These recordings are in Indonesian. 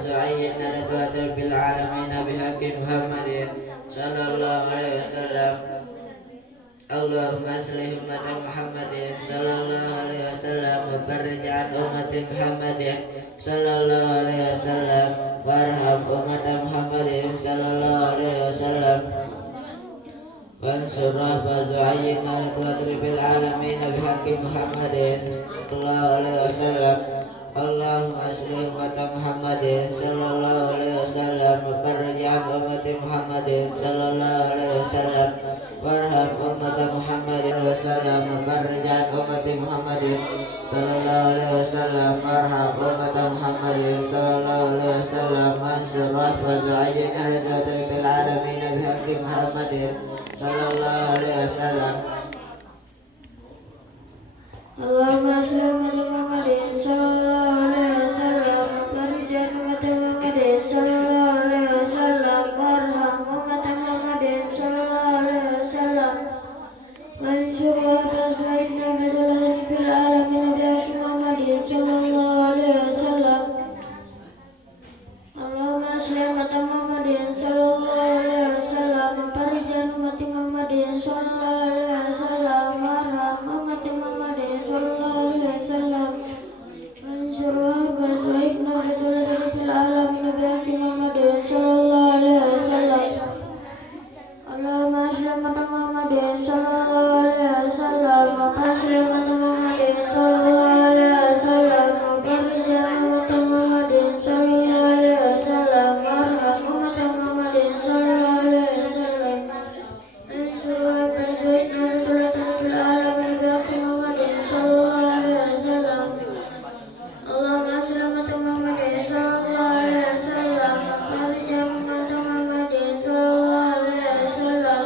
فزعينا لذات رب العالمين بحق محمد صلى الله عليه وسلم. اللهم صل أمة محمد صلى الله عليه وسلم وفرج عن أمة محمد صلى الله عليه وسلم وارحم أمة محمد صلى الله عليه وسلم وانصر رهب زعينا لتوتر بالعالمين بحق محمد صلى الله عليه وسلم. اللهم صل أمة محمد صلى الله عليه وسلم وفرج عن أمة محمد صلى الله عليه وسلم وارحم أمة محمد وسلم وفرج عن أمة محمد صلى الله عليه وسلم وارحم أمة محمد صلى الله عليه وسلم وانصر رهب زعينا لتوتر بالعالمين بحق محمد صلى الله عليه وسلم. اللهم صل على محمد صلى الله عليه وسلم وفرج عن أمة محمد صلى الله عليه وسلم وارحم أمة محمد صلى الله عليه وسلم وانشر وأسوأنا بذلة في العالمين بحق محمد صلى الله عليه وسلم. اللهم صل على محمد صلى الله عليه وسلم وفرج عن أمة محمد صلى الله عليه وسلم وارحم أمة محمد صلى الله عليه وسلم وانشر وأسوأنا بذلة في العالمين بحق محمد صلى الله عليه وسلم. اللهم صل على محمد صلى الله عليه وسلم وقاسم محمد صلى الله عليه وسلم وفرج عن أمة محمد صلى الله عليه وسلم وارحم أمة محمد صلى الله عليه وسلم انصر وأسوأنا بذلة في العالمين بحق محمد صلى الله عليه وسلم. اللهم صل على محمد صلى الله عليه وسلم وفرج عن أمة محمد صلى الله عليه وسلم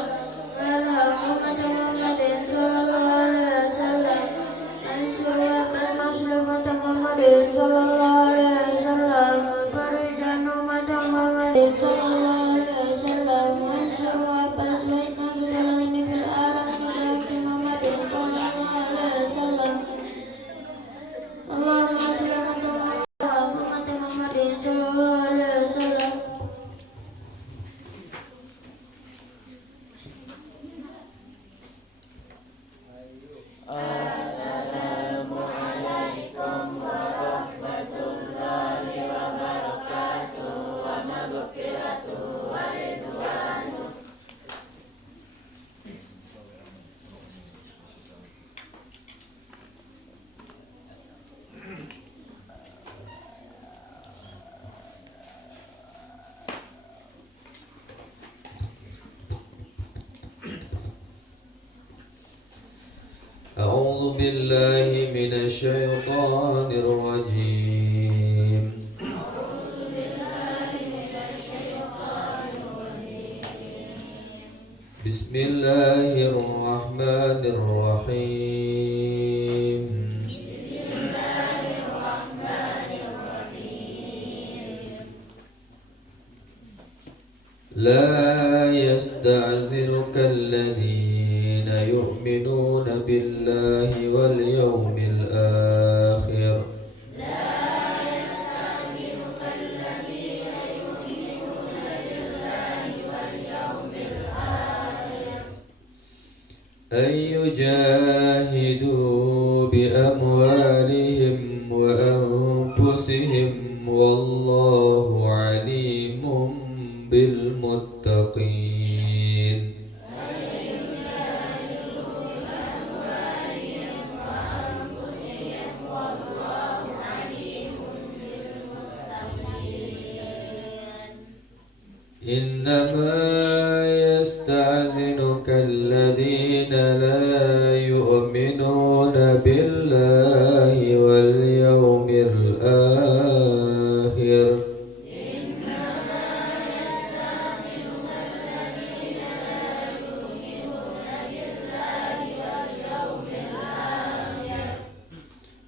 وارحم أمة محمد صلى الله عليه وسلم انصر وأسوأنا محمد صلى الله عليه وسلم وفرج عن أمة محمد صلى الله عليه وسلم وانصر وأسوأنا بذلة في العالمين بحق محمد صلى الله عليه وسلم. اللهم صل على محمد صلى الله عليه وسلم. Assalamualaikum warahmatullahi wabarakatuh wa maghfiratuh wa ridwanuh. أعوذ بالله من الشيطان الرجيم. بسم الله الرحمن الرحيم. لا يستعزلك الذين يؤمنون بالله واليوم الآخر. أن يجاهدوا بأموالهم وأنفسهم والله عليم بالمتقين. إنما يستأذنك الذين لا يؤمنون بالله واليوم الآخر.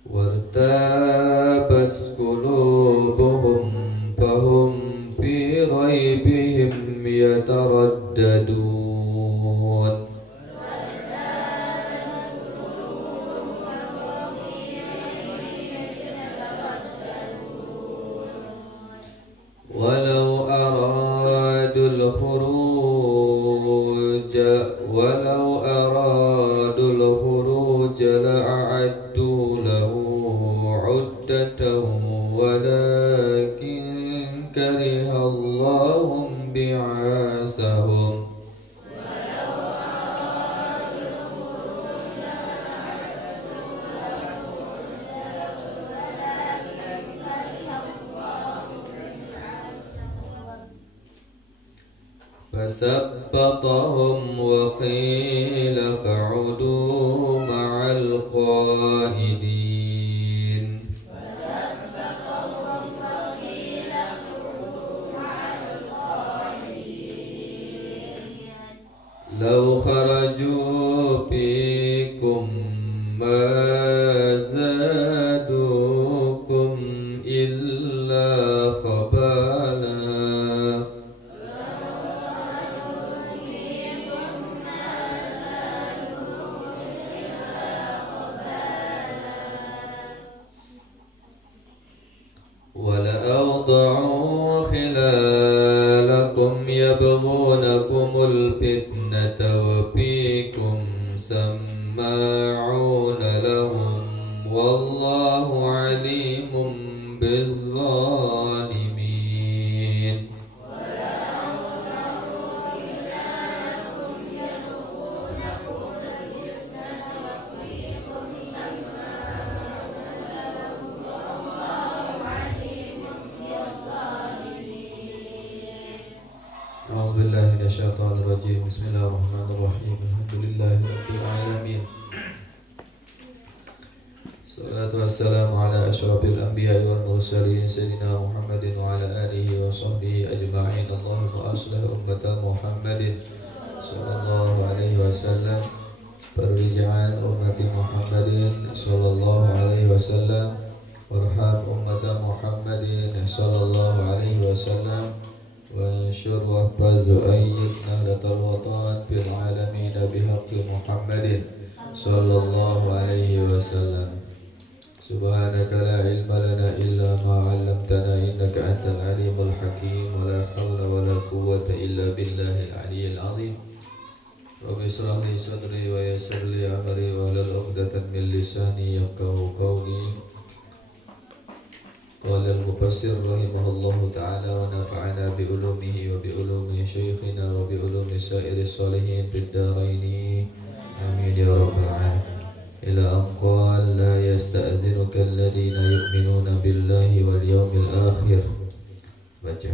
وارتابت قلوبهم فهم في ريبهم يترددون. ولكن كره الله بعاثهم فثبطهم وقيل اقعدوا مع القائدين لو خرجوا فيكم ما زادوكم إلا خبالا ولأوضعوا خلالكم يبغونكم الفتنة وفيكم سماعون لهم والله عليم بالظالمين أعوذ بالله من الشيطان الرجيم بسم الله الرحمن الرحيم الحمد لله رب العالمين الصلاة والسلام على أشرف الأنبياء والمرسلين سيدنا محمد وعلى آله وصحبه أجمعين اللهم أصلح أمة محمد صلى الله عليه وسلم perwijaan umat Muhammadin sallallahu alaihi wasallam warham umat Muhammadin sallallahu alaihi wasallam وانشر واحفظ وأيد نهضة الوطن في العالمين بحق محمد صلى الله عليه وسلم سبحانك لا علم لنا إلا ما علمتنا إنك أنت العليم الحكيم ولا حول ولا قوة إلا بالله العلي العظيم رب اشرح لي صدري ويسر لي أمري واحلل عقدة من لساني يفقهوا قولي قال المفسر رحمه الله تعالى ونفعنا بعلومه وبعلوم شيخنا وبعلوم سائر الصالحين في الدارين آمين يا رب العالمين إلى أن قال لا يستأذنك الذين يؤمنون بالله واليوم الآخر baca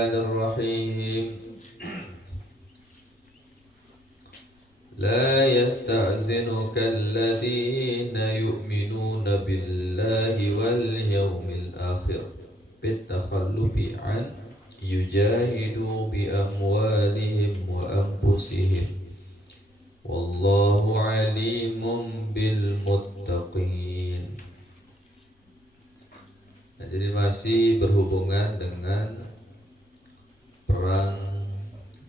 Bismillahirrahmanirrahim. La yasta'zinuka alladhina yu'minuna billahi wal yawmil akhir bitakhallufi an yujahidu bi amwalihim wa anfusihim wallahu alimun bil muttaqin. jadi masih berhubungan dengan perang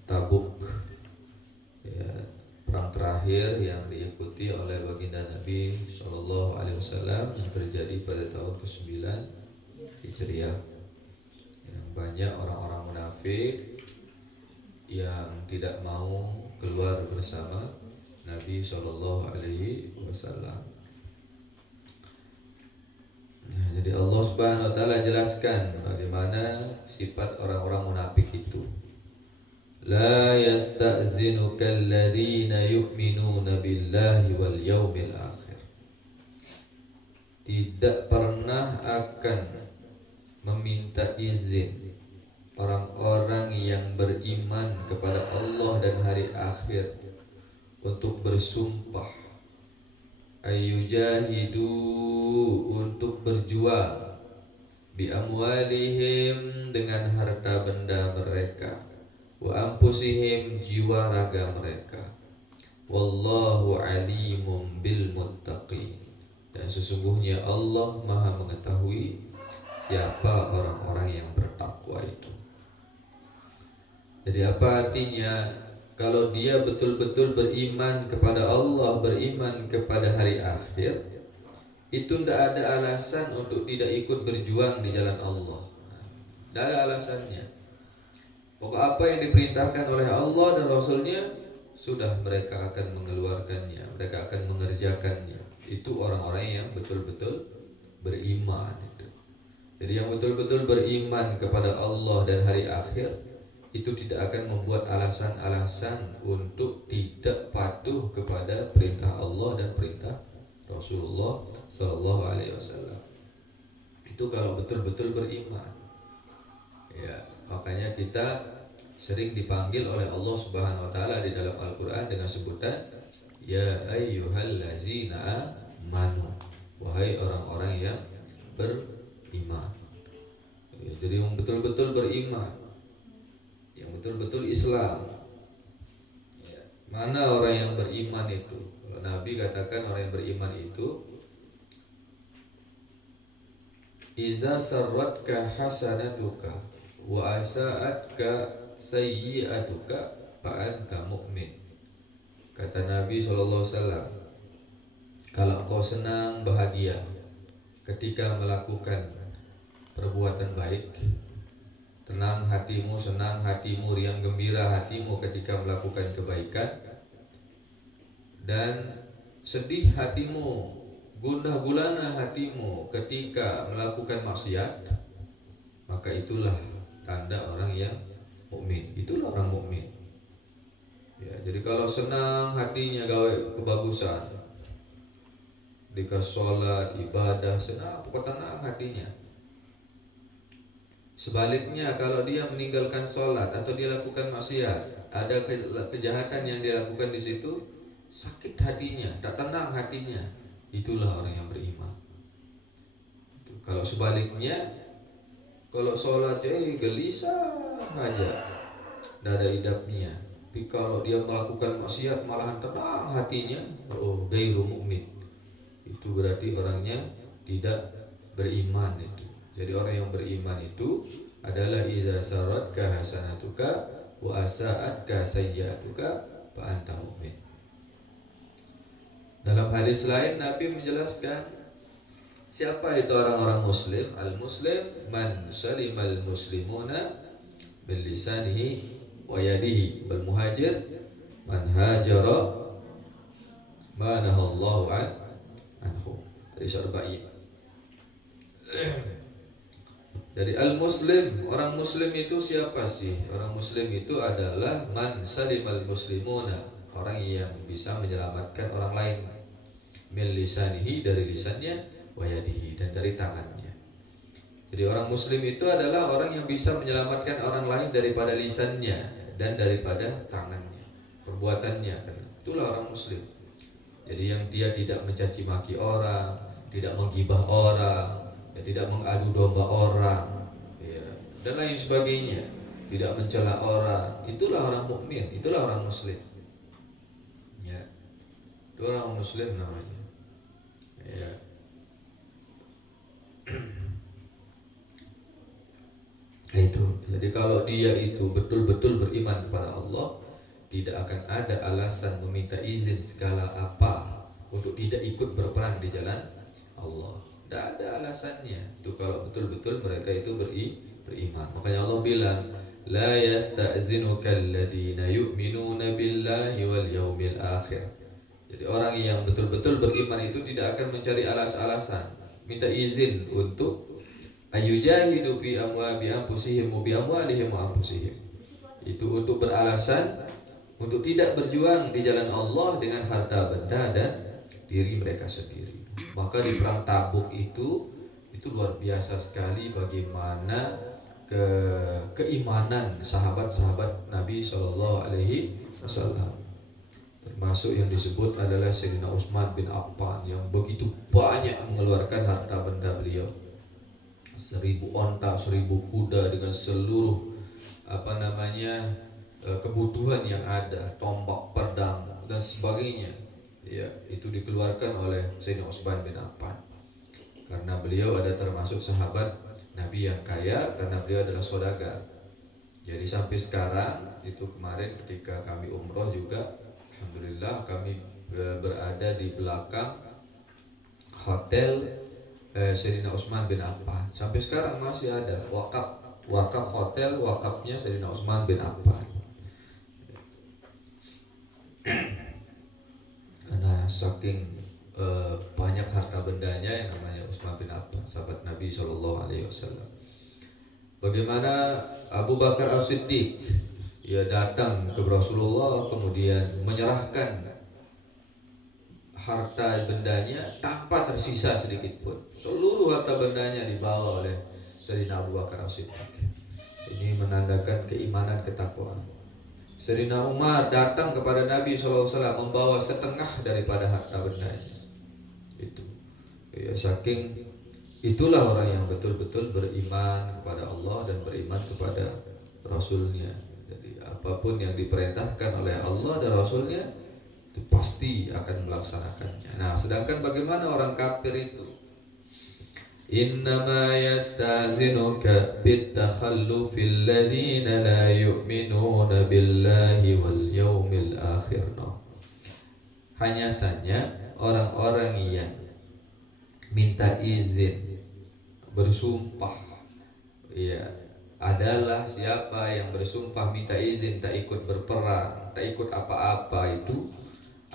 Tabuk, ya, perang terakhir yang diikuti oleh baginda Nabi Shallallahu Alaihi Wasallam yang terjadi pada tahun ke-9 Hijriah. Yang banyak orang-orang munafik yang tidak mau keluar bersama Nabi Shallallahu Alaihi Wasallam. Nah, jadi Allah Subhanahu Wa Taala jelaskan bagaimana sifat orang-orang munafik itu. La yasta'zinuka alladhina yu'minuna billahi wal yawmil akhir. Tidak pernah akan meminta izin orang-orang yang beriman kepada Allah dan hari akhir untuk bersumpah, ayyujahidu, untuk berjuang, bi amwalihim, dengan harta benda mereka, wa anfusihim, jiwa raga mereka, wallahu alimum bil muttaqin, dan sesungguhnya Allah Maha mengetahui siapa orang-orang yang bertakwa itu. Jadi apa artinya? Kalau dia betul-betul beriman kepada Allah, beriman kepada hari akhir, itu tidak ada alasan untuk tidak ikut berjuang di jalan Allah. Tidak ada alasannya. Pokok apa yang diperintahkan oleh Allah dan Rasulnya, sudah mereka akan mengeluarkannya, mereka akan mengerjakannya. Itu orang-orang yang betul-betul beriman itu. Jadi yang betul-betul beriman kepada Allah dan hari akhir, itu tidak akan membuat alasan-alasan untuk tidak patuh kepada perintah Allah dan perintah Rasulullah Sallallahu Alaihi Wasallam. Itu kalau betul-betul beriman. Ya, makanya kita sering dipanggil oleh Allah Subhanahu Wa Taala di dalam Al-Quran dengan sebutan Ya ayyuhallazina amanu, wahai orang-orang yang beriman. Ya, jadi yang betul-betul beriman, yang betul-betul Islam, ya. Mana orang yang beriman itu? Kalau Nabi katakan orang yang beriman itu, iza sarratka hasanatuka wa asa'atka sayyi'atuka fa anta mu'min. Kata Nabi SAW, kalau kau senang bahagia ketika melakukan perbuatan baik, tenang hatimu, senang hatimu, riang gembira hatimu ketika melakukan kebaikan, dan sedih hatimu, gundah gulana hatimu ketika melakukan maksiat, maka itulah tanda orang yang mukmin. Itulah orang mukmin. Ya, jadi kalau senang hatinya gawe kebagusan, dikasih sholat, ibadah, senang, pokoknya tenang hatinya. Sebaliknya kalau dia meninggalkan sholat atau dia lakukan maksiat, ada kejahatan yang dia lakukan di situ, sakit hatinya, tak tenang hatinya, itulah orang yang beriman. Kalau sebaliknya, kalau sholat gelisah aja, tidak ada idapnya. Tapi kalau dia melakukan maksiat malahan tenang hatinya, oh gairu mukmin. Itu berarti orangnya tidak beriman itu. Jadi orang yang beriman itu adalah idza saratka hasanatuka wa asa'atka sayyi'atuka fa anta mu'min. Dalam hadis lain Nabi menjelaskan siapa itu orang-orang muslim. Al-muslim man salimal muslimuna bil lisanihi wa yadihi, wal muhajir man hajara ma nahallahu anhu. Hadis arba'in. Jadi al-muslim, orang muslim itu siapa sih? Orang muslim itu adalah man salimal muslimuna, orang yang bisa menyelamatkan orang lain, min lisanihi, dari lisannya, wa yadihi, dan dari tangannya. Jadi orang muslim itu adalah orang yang bisa menyelamatkan orang lain daripada lisannya dan daripada tangannya, perbuatannya. Itulah orang muslim. Jadi yang dia tidak mencaci maki orang, tidak menggibah orang, ya, tidak mengadu domba orang, ya, dan lain sebagainya, tidak mencela orang. Itulah orang mukmin, itulah orang muslim. Ya, itu orang muslim namanya. Ya. Itu. Jadi kalau dia itu betul-betul beriman kepada Allah, tidak akan ada alasan meminta izin segala apa untuk tidak ikut berperang di jalan Allah. Tidak ada alasannya. Itu kalau betul-betul mereka itu beriman. Makanya Allah bilang, la yasta'zinuka alladhina yu'minuna billahi wal yawmil akhir. Jadi orang yang betul-betul beriman itu tidak akan mencari alasan-alasan, minta izin untuk ayujahidu bi anfusihim bi amwalihim wa anfusihim. Itu untuk beralasan untuk tidak berjuang di jalan Allah dengan harta benda dan diri mereka sendiri. Maka di perang Tabuk itu luar biasa sekali bagaimana keimanan sahabat-sahabat Nabi Shallallahu Alaihi Wasallam. Termasuk yang disebut adalah Sayyidina Utsman bin Affan yang begitu banyak mengeluarkan harta benda beliau. 1000 onta, 1000 kuda dengan seluruh kebutuhan yang ada, tombak, pedang dan sebagainya. Ya, itu dikeluarkan oleh Sayyidina Utsman bin Affan. Karena beliau ada termasuk sahabat Nabi yang kaya karena beliau adalah saudagar. Jadi sampai sekarang itu kemarin ketika kami umroh juga, alhamdulillah kami berada di belakang hotel Sayyidina Utsman bin Affan. Sampai sekarang masih ada wakaf hotel, wakafnya Sayyidina Utsman bin Affan. Karena saking banyak harta bendanya yang namanya Utsman bin Affan, sahabat Nabi Shallallahu Alaihi Wasallam. Bagaimana Abu Bakar As-Siddiq, ia datang ke Rasulullah kemudian menyerahkan harta bendanya tanpa tersisa sedikit pun. Seluruh harta bendanya dibawa oleh Sayyidina Abu Bakar As-Siddiq. Ini menandakan keimanan, ketakwaan. Sayyidina Umar datang kepada Nabi SAW membawa setengah daripada harta bendanya. Itu. Ya, saking itulah orang yang betul-betul beriman kepada Allah dan beriman kepada Rasulnya. Jadi apapun yang diperintahkan oleh Allah dan Rasulnya itu pasti akan melaksanakannya. Nah, sedangkan bagaimana orang kafir itu? Innama yastazinuka bitakhallufil ladzina la yu'minuna billahi wal yawmil akhir. Hanya saja orang-orang yang minta izin bersumpah, ya, adalah siapa yang bersumpah minta izin tak ikut berperang, tak ikut apa-apa, itu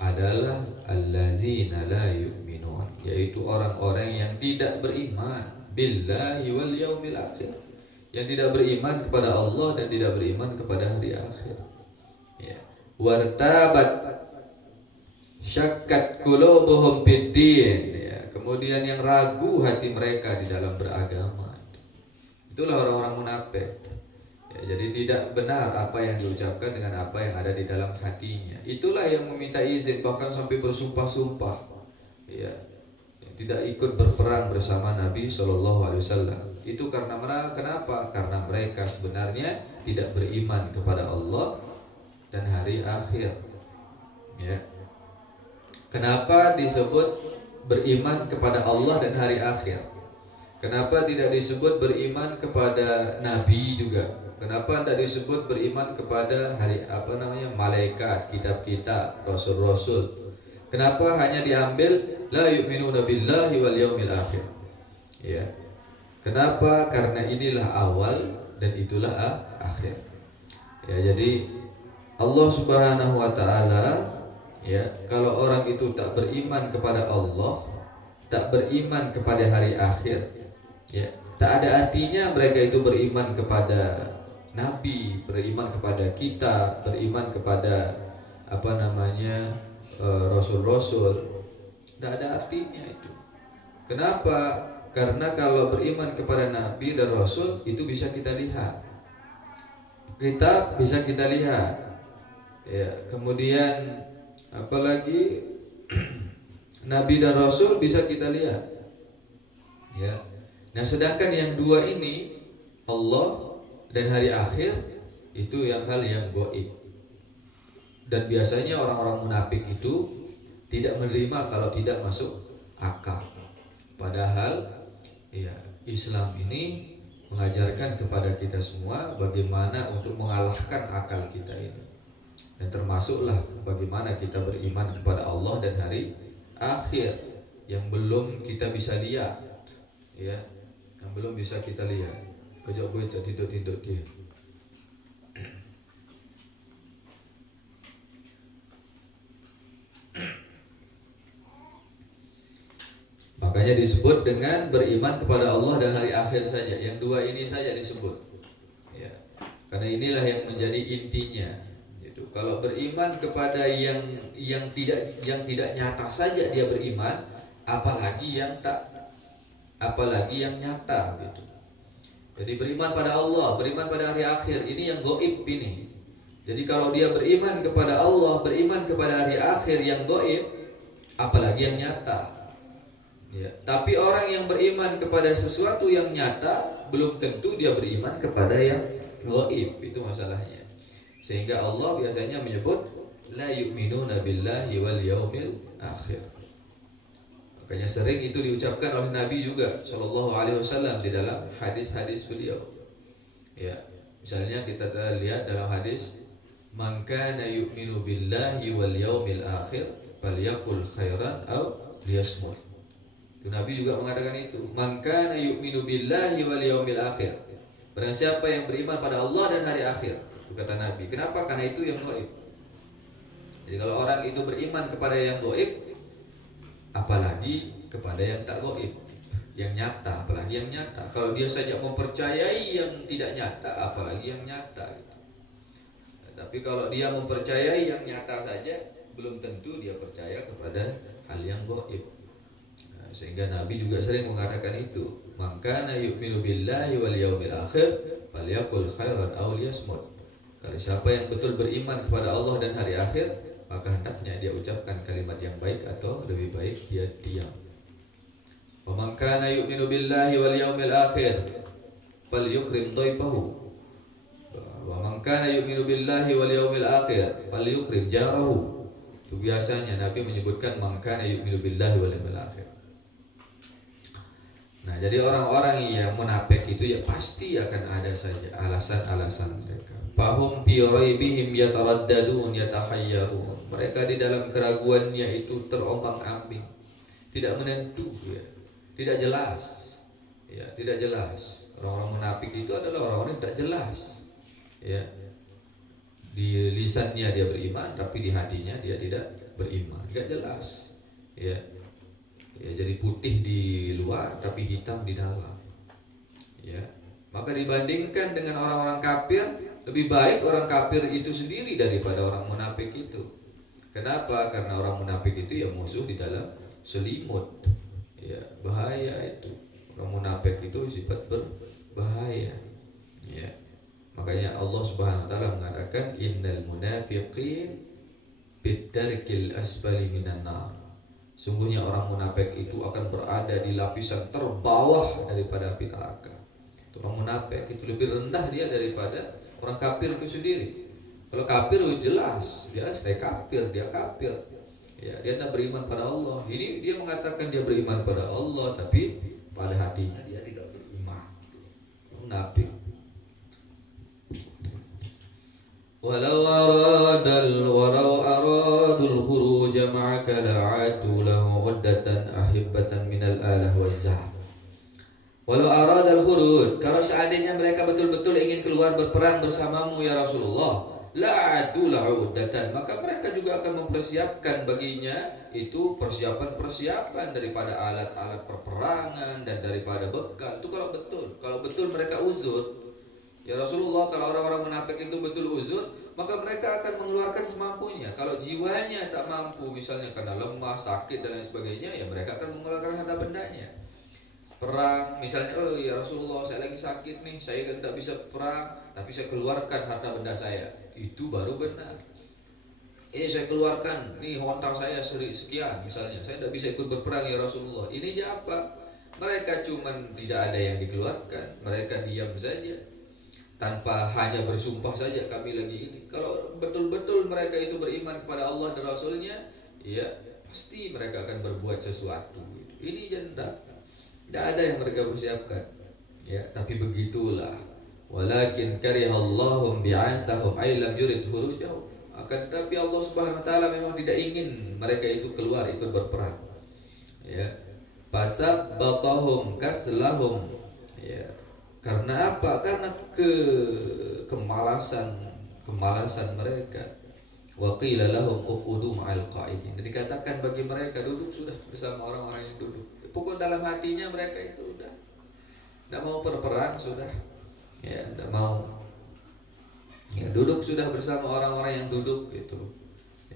adalah allazina la yu'minun, yaitu orang-orang yang tidak beriman billahi wal yaumil akhir, yang tidak beriman kepada Allah dan tidak beriman kepada hari akhir. Ya. Wartabat syakkat qulubuhum fid-din, ya. Kemudian yang ragu hati mereka di dalam beragama. Itulah orang-orang munafik. Ya, jadi tidak benar apa yang diucapkan dengan apa yang ada di dalam hatinya. Itulah yang meminta izin, bahkan sampai bersumpah-sumpah. Ya, tidak ikut berperang bersama Nabi SAW. Itu karena kenapa? Karena mereka sebenarnya tidak beriman kepada Allah dan hari akhir. Ya. Kenapa disebut beriman kepada Allah dan hari akhir? Kenapa tidak disebut beriman kepada Nabi juga? Kenapa tidak disebut beriman kepada malaikat, kitab-kitab, rasul-rasul? Kenapa hanya diambil la yu'minuna billahi wal yaumil akhir? Ya. Kenapa? Karena inilah awal dan itulah akhir. Ya, jadi Allah Subhanahu wa taala, ya, kalau orang itu tak beriman kepada Allah, tak beriman kepada hari akhir, ya, tak ada artinya mereka itu beriman kepada Nabi, beriman kepada kita, beriman kepada rasul-rasul. Tak ada artinya itu. Kenapa? Karena kalau beriman kepada Nabi dan Rasul itu bisa kita lihat, kitab bisa kita lihat, ya. Kemudian apalagi Nabi dan Rasul bisa kita lihat, ya. Nah, sedangkan yang dua ini, Allah dan hari akhir, itu hal yang gaib. Dan biasanya orang-orang munafik itu tidak menerima kalau tidak masuk akal. Padahal, ya, Islam ini mengajarkan kepada kita semua bagaimana untuk mengalahkan akal kita ini. Dan termasuklah bagaimana kita beriman kepada Allah dan hari akhir yang belum kita bisa lihat, ya, yang belum bisa kita lihat. Kejap boleh tak tidur dia. Makanya disebut dengan beriman kepada Allah dan hari akhir saja. Yang dua ini saja disebut, ya. Karena inilah yang menjadi intinya. Gitu. Kalau beriman kepada yang tidak nyata saja dia beriman, apalagi yang nyata gitu. Jadi beriman pada Allah, beriman pada hari akhir, ini yang gaib ini. Jadi kalau dia beriman kepada Allah, beriman kepada hari akhir yang gaib, apalagi yang nyata. Ya, tapi orang yang beriman kepada sesuatu yang nyata belum tentu dia beriman kepada yang gaib. Itu masalahnya. Sehingga Allah biasanya menyebut la yu'minuna billahi wal yaumil akhir. Makanya sering itu diucapkan oleh Nabi juga sallallahu alaihi wasallam di dalam hadis-hadis beliau. Ya, misalnya kita lihat dalam hadis, man kana yu'minu billahi wal yaumil akhir falyaqul khairan aw liyasmut. Itu Nabi juga mengatakan itu, man kana yu'minu billahi wal yaumil akhir. Barang siapa yang beriman pada Allah dan hari akhir. Itu kata Nabi. Kenapa? Karena itu yang gaib. Jadi kalau orang itu beriman kepada yang gaib, apalagi kepada yang tak gaib, yang nyata, apalagi yang nyata. Kalau dia saja mempercayai yang tidak nyata, apalagi yang nyata gitu. Tapi kalau dia mempercayai yang nyata saja, belum tentu dia percaya kepada hal yang gaib. Sehingga Nabi juga sering mengatakan itu, man kana yu'minu billahi wal yaumil akhir falyaqul khairan aw liyasmut. Kalau siapa yang betul beriman kepada Allah dan hari akhir, maka hendaknya dia ucapkan kalimat yang baik atau lebih baik dia diam. Wa man kana yu'minu billahi wal yaumil akhir falyukrim dhaifahu. Wa man kana yu'minu billahi wal yaumil akhir falyukrim jarahu. Itu biasanya Nabi menyebutkan man kana yu'minu billahi wal yaumil akhir. Nah, jadi orang-orang yang munafik itu ya pasti akan ada saja alasan-alasan mereka. Fahum fi raibihim yataraddadun yatahayyarun. Mereka di dalam keraguannya itu terombang-ambing, tidak menentu, ya, tidak jelas, ya, tidak jelas. Orang-orang munafik itu adalah orang-orang yang tidak jelas, ya. Di lisannya dia beriman, tapi di hatinya dia tidak beriman, tidak jelas, ya. Ya, jadi putih di luar tapi hitam di dalam. Ya. Maka dibandingkan dengan orang-orang kafir, lebih baik orang kafir itu sendiri daripada orang munafik itu. Kenapa? Karena orang munafik itu ya musuh di dalam selimut. Ya, bahaya itu. Orang munafik itu sifat berbahaya. Ya. Makanya Allah Subhanahu wa taala mengatakan innal munafiqin bid-darkil asfali minan nar. Sungguhnya orang munafik itu akan berada di lapisan terbawah daripada api neraka. Orang munafik itu lebih rendah dia daripada orang kafir itu sendiri. Kalau kafir jelas, dia kafir, dia kafir. Ya, dia tidak beriman pada Allah. Ini dia mengatakan dia beriman pada Allah, tapi pada hatinya dia tidak beriman. Munafik. Walau aradul khuruj ma'aka la'atu lahu uddatan ahibbatan minal alah wazzah. Walau aradul khuruj, kalau seandainya mereka betul-betul ingin keluar berperang bersamamu ya Rasulullah, la'atu lahu uddatan, maka mereka juga akan mempersiapkan baginya itu persiapan-persiapan daripada alat-alat perperangan dan daripada bekal. Itu kalau betul mereka uzur. Ya Rasulullah, kalau orang-orang munafik itu betul uzur, maka mereka akan mengeluarkan semampunya. Kalau jiwanya tak mampu, misalnya karena lemah, sakit dan lain sebagainya, ya mereka akan mengeluarkan harta bendanya. Perang, misalnya, oh ya Rasulullah, saya lagi sakit nih, saya kan tak bisa perang, tapi saya keluarkan harta benda saya. Itu baru benar. Saya keluarkan, nih honta saya sekian, misalnya, saya tak bisa ikut berperang ya Rasulullah. Ini apa? Mereka cuman tidak ada yang dikeluarkan, mereka diam saja. Tanpa hanya bersumpah saja kami lagi ini. Kalau betul-betul mereka itu beriman kepada Allah dan Rasulnya, ya pasti mereka akan berbuat sesuatu. Ini janda, tidak ada yang mereka persiapkan. Ya, tapi begitulah. Walakin karihallahum bi'ansahum ay lam yurid khurujahum. Akan tetapi Allah Subhanahu wa taala memang tidak ingin mereka itu keluar ikut berperang. Ya. Fasabbatahum kaslahum. Ya. Karena apa? Karena kemalasan mereka. Wa qila lahum uqudu ma'al qa'idin. Dikatakan bagi mereka duduk sudah bersama orang-orang yang duduk. Pokok dalam hatinya mereka itu udah tidak mau berperang sudah. Ya, tidak mau. Ya, duduk sudah bersama orang-orang yang duduk gitu.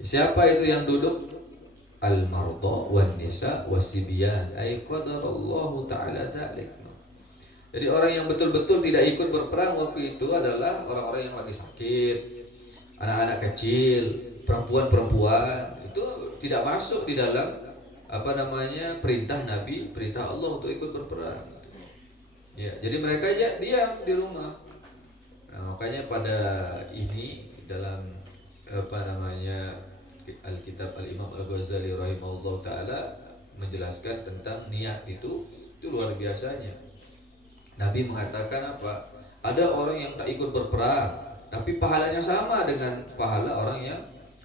Siapa itu yang duduk? Al-marda wan nisa wasibyan. Ay qadarallahu ta'ala dzalik. Jadi orang yang betul-betul tidak ikut berperang waktu itu adalah orang-orang yang lagi sakit, anak-anak kecil, perempuan-perempuan. Itu tidak masuk di dalam perintah Nabi, perintah Allah untuk ikut berperang. Ya, jadi mereka aja diam di rumah. Nah, makanya pada ini dalam Alkitab Al-Imam Al-Ghazali rahimahullah taala menjelaskan tentang niat itu luar biasanya. Nabi mengatakan apa? Ada orang yang tak ikut berperang, tapi pahalanya sama dengan pahala orang yang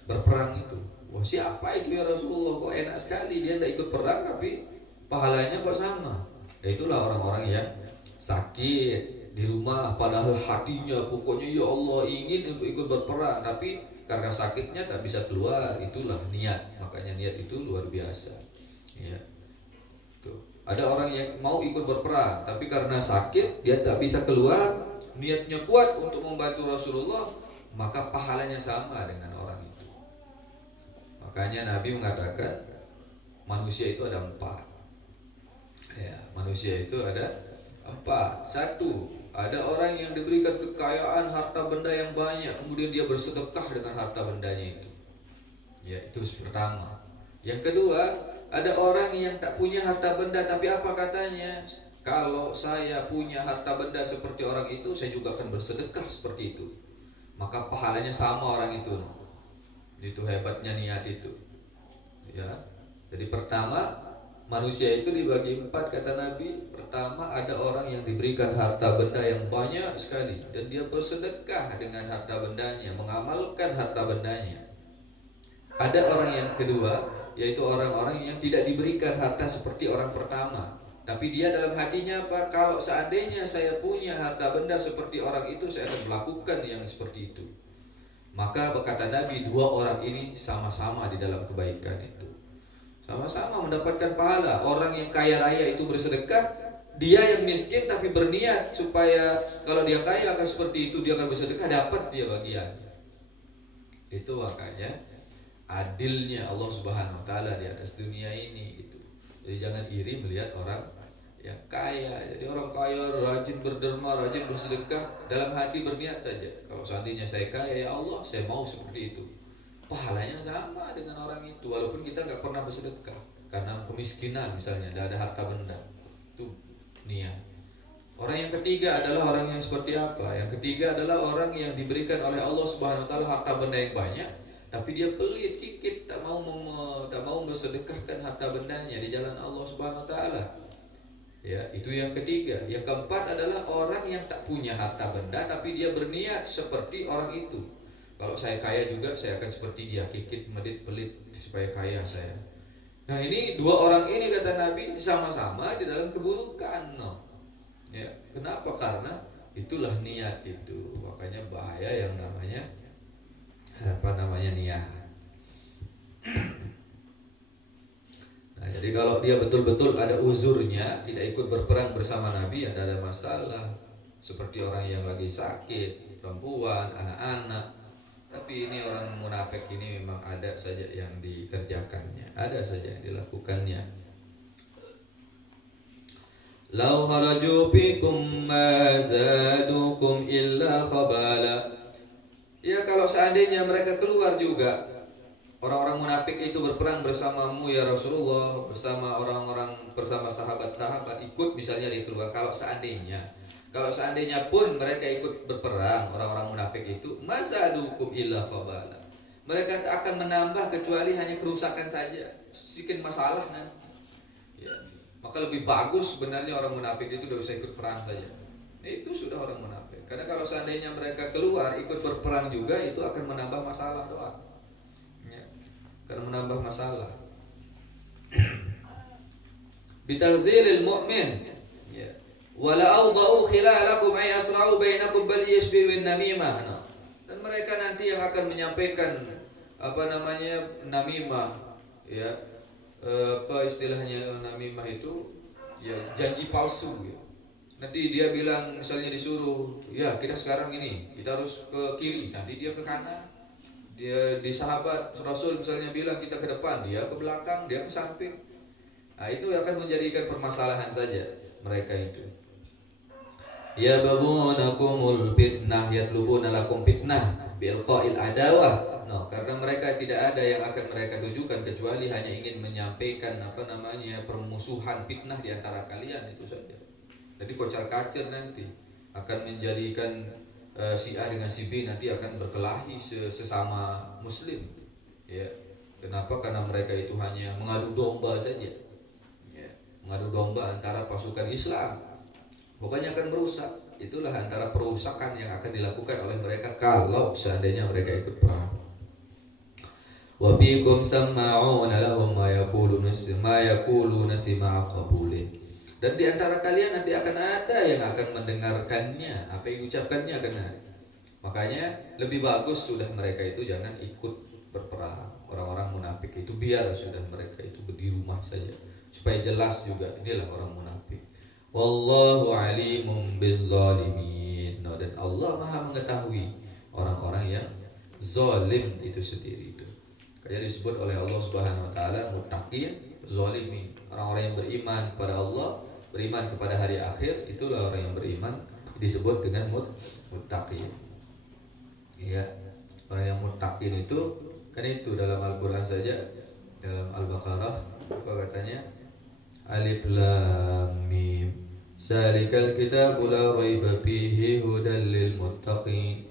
berperang itu. Wah, siapa itu ya Rasulullah? Kok enak sekali dia tak ikut perang tapi pahalanya kok sama? Ya, itulah orang-orang yang sakit di rumah padahal hatinya pokoknya ya Allah ingin untuk ikut berperang tapi karena sakitnya tak bisa keluar. Itulah niat. Makanya niat itu luar biasa. Ya. Tuh. Ada orang yang mau ikut berperang tapi karena sakit dia tak bisa keluar, niatnya kuat untuk membantu Rasulullah, maka pahalanya sama dengan orang itu. Makanya Nabi mengatakan manusia itu ada 4. Ya, manusia itu ada 4. 1, ada orang yang diberikan kekayaan harta benda yang banyak, kemudian dia bersedekah dengan harta bendanya itu. Ya, itu pertama. Yang kedua, ada orang yang tak punya harta benda tapi apa katanya? Kalau saya punya harta benda seperti orang itu, saya juga akan bersedekah seperti itu. Maka pahalanya sama orang itu. Itu hebatnya niat itu. Ya. Jadi pertama, manusia itu dibagi 4 kata Nabi. Pertama, ada orang yang diberikan harta benda yang banyak sekali dan dia bersedekah dengan harta bendanya, mengamalkan harta bendanya. Ada orang yang kedua, yaitu orang-orang yang tidak diberikan harta seperti orang pertama, tapi dia dalam hatinya apa? Kalau seandainya saya punya harta benda seperti orang itu, saya akan melakukan yang seperti itu. Maka berkata Nabi, 2 orang ini sama-sama di dalam kebaikan itu. Sama-sama mendapatkan pahala. Orang yang kaya raya itu bersedekah, dia yang miskin tapi berniat supaya kalau dia kaya akan seperti itu, dia akan bersedekah, dapat dia bagian. Itu makanya adilnya Allah Subhanahu wa taala di atas dunia ini gitu. Jadi jangan iri melihat orang yang kaya. Jadi orang kaya rajin berderma, rajin bersedekah, dalam hati berniat saja. Kalau seandainya saya kaya, ya Allah, saya mau seperti itu. Pahalanya sama dengan orang itu, walaupun kita nggak pernah bersedekah karena kemiskinan misalnya, tidak ada harta benda. Itu niat. Orang yang ketiga adalah orang yang seperti apa? Yang ketiga adalah orang yang diberikan oleh Allah Subhanahu wa taala harta benda yang banyak, tapi dia pelit, kikit, tak mau bersedekahkan harta bendanya di jalan Allah Subhanahu wa taala. Ya, itu yang ketiga. Yang keempat adalah orang yang tak punya harta benda tapi dia berniat seperti orang itu. Kalau saya kaya juga saya akan seperti dia, kikit, medit, pelit supaya kaya saya. Nah, ini 2 orang ini kata Nabi sama-sama di dalam keburukan. No. Ya, kenapa? Karena itulah niat itu. Makanya bahaya yang namanya niat. Nah, jadi kalau dia betul-betul ada uzurnya, tidak ikut berperang bersama Nabi, ada masalah. Seperti orang yang lagi sakit, perempuan, anak-anak. Tapi ini orang munafik ini memang ada saja yang dikerjakannya, ada saja yang dilakukannya. Lau haraju fikum ma zadukum illa khabala. Ya, kalau seandainya mereka keluar juga, orang-orang munafik itu berperang bersamamu ya Rasulullah, bersama orang-orang, bersama sahabat-sahabat, ikut misalnya dia keluar. Kalau seandainya pun mereka ikut berperang, orang-orang munafik itu, masa adukum illa khabala. Mereka tak akan menambah kecuali hanya kerusakan saja, sedikit masalah nanti. Ya. Maka lebih bagus sebenarnya orang munafik itu tidak usah ikut perang saja. Itu sudah orang munafik. Karena kalau seandainya mereka keluar ikut berperang juga, itu akan menambah masalah doang. Ya. Karena menambah masalah. Bitalzilil mu'min. Ya. Wala awda'u khilalakum ay asra'u bainakum bal yashbihu namimah. Nah. Dan mereka nanti yang akan menyampaikan namimah, ya. Apa istilahnya namimah itu? Ya, janji palsu ya. Nanti dia bilang misalnya disuruh, ya kita sekarang ini kita harus ke kiri, nanti dia ke kanan. Dia di sahabat Rasul misalnya bilang kita ke depan, dia ke belakang, dia ke samping. Nah, itu akan menjadikan permasalahan saja mereka itu. Ya babunakumul fitnah yatlubuna lakum fitnah bilqa'il adawah. No, karena mereka tidak ada yang akan mereka tujukan kecuali hanya ingin menyampaikan permusuhan, fitnah di antara kalian, itu saja. Jadi kocar-kacir nanti akan menjadikan si A dengan si B nanti akan berkelahi sesama muslim. Ya. Kenapa? Karena mereka itu hanya mengadu domba saja. Ya. Mengadu domba antara pasukan Islam. Pokoknya akan merusak. Itulah antara perusakan yang akan dilakukan oleh mereka kalau seandainya mereka ikut perang. Wa fiikum sama'una lahum ma yaquluna sima'a qabulin. Dan di antara kalian nanti akan ada yang akan mendengarkannya, apa yang diucapkannya akan ada. Makanya lebih bagus sudah mereka itu jangan ikut berperang. Orang-orang munafik itu biar sudah mereka itu di rumah saja, supaya jelas juga inilah orang munafik. Wallahu alimun bizzalimin. No, dan Allah Maha mengetahui orang-orang yang zalim itu sendiri itu. Kayak disebut oleh Allah Subhanahu wa taala muttaqin, zalimin. Orang-orang yang beriman kepada Allah, beriman kepada hari akhir, itulah orang yang beriman disebut dengan muttaqin. Ya, orang yang muttaqin itu kan itu dalam Al-Qur'an saja, dalam Al-Baqarah apa katanya? Alif Lam Mim. Zalikal kitabu la raiba fihi hudan lil muttaqin.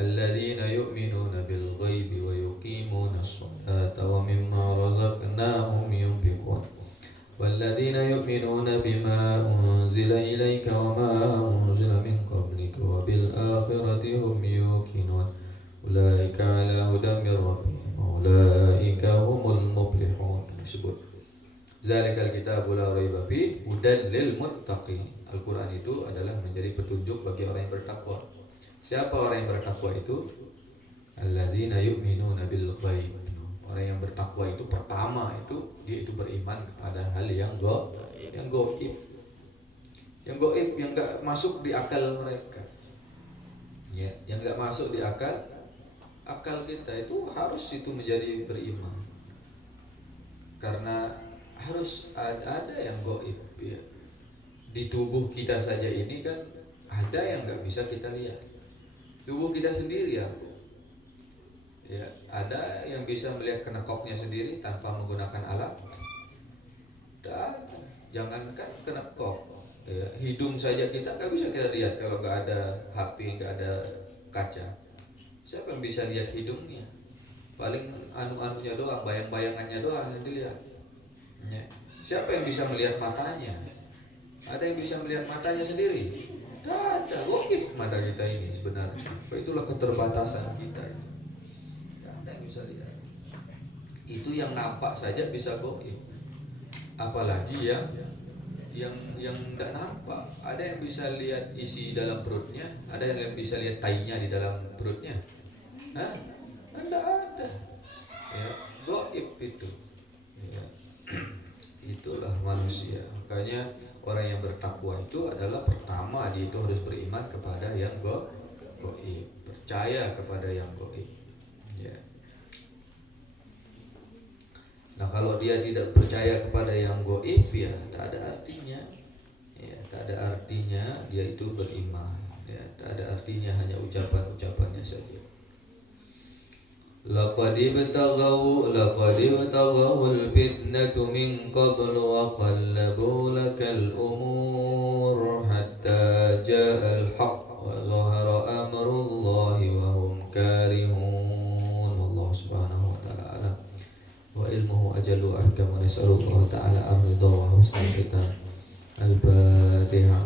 Alladzina yu'minuna bil ghaibi wa yuqimuna as-salata wa mimma razaqnahum yunfiqun. والذين يؤمنون بما أنزل إليك وما أنزل من قبلك وبالآخرة هم يوقنون أولئك على هدى من ربهم أولئك هم المفلحون. Disebut Zalikal kitabu la raiba fihi hudan lil muttaqin. Al-Quran itu adalah menjadi petunjuk bagi orang yang bertakwa. Siapa orang yang bertakwa itu? Alladzina yu'minuna bil ghaib. Orang yang bertakwa itu pertama itu dia itu beriman kepada hal yang gaib, yang enggak masuk di akal mereka. Ya, yang enggak masuk di akal kita itu harus itu menjadi beriman. Karena harus ada yang gaib ya. Di tubuh kita saja ini kan ada yang enggak bisa kita lihat. Tubuh kita sendiri ya, ada yang bisa melihat kenekoknya sendiri tanpa menggunakan alat. Dan jangankan kenekok, ya, hidung saja kita nggak bisa kita lihat kalau nggak ada HP, nggak ada kaca. Siapa yang bisa lihat hidungnya? Paling anu-anunya doang, bayang-bayangannya doang yang dilihat. Ya. Siapa yang bisa melihat matanya? Ada yang bisa melihat matanya sendiri? Tidak ada, gokif mata kita ini sebenarnya. Itulah keterbatasan kita. Bisa lihat. Itu yang nampak saja bisa goib. Apalagi yang tidak nampak. Ada yang bisa lihat isi dalam perutnya, ada yang bisa lihat tainya di dalam perutnya. Hah? Tidak ada. Ya, goib itu. Ya. Itulah manusia. Makanya orang yang bertakwa itu adalah pertama dia itu harus beriman kepada yang goib, percaya kepada yang goib. Ya. Nah, kalau dia tidak percaya kepada yang gaib ya tak ada artinya. Ya, tak ada artinya dia itu beriman. Ya, tak ada artinya hanya ucapan-ucapannya saja. Laqad ibtaghaw al-fitnata min qabl wa qallabu lakal umur hatta jaa al-haqq wa zahara amrullahi wa hum karihun. Wallahu subhanahu wa ta'ala wa ilmuhu ajallu ahkam. Wa nas'alullah ta'ala ar-ridha wa husnul khitam. Al-Fatihah.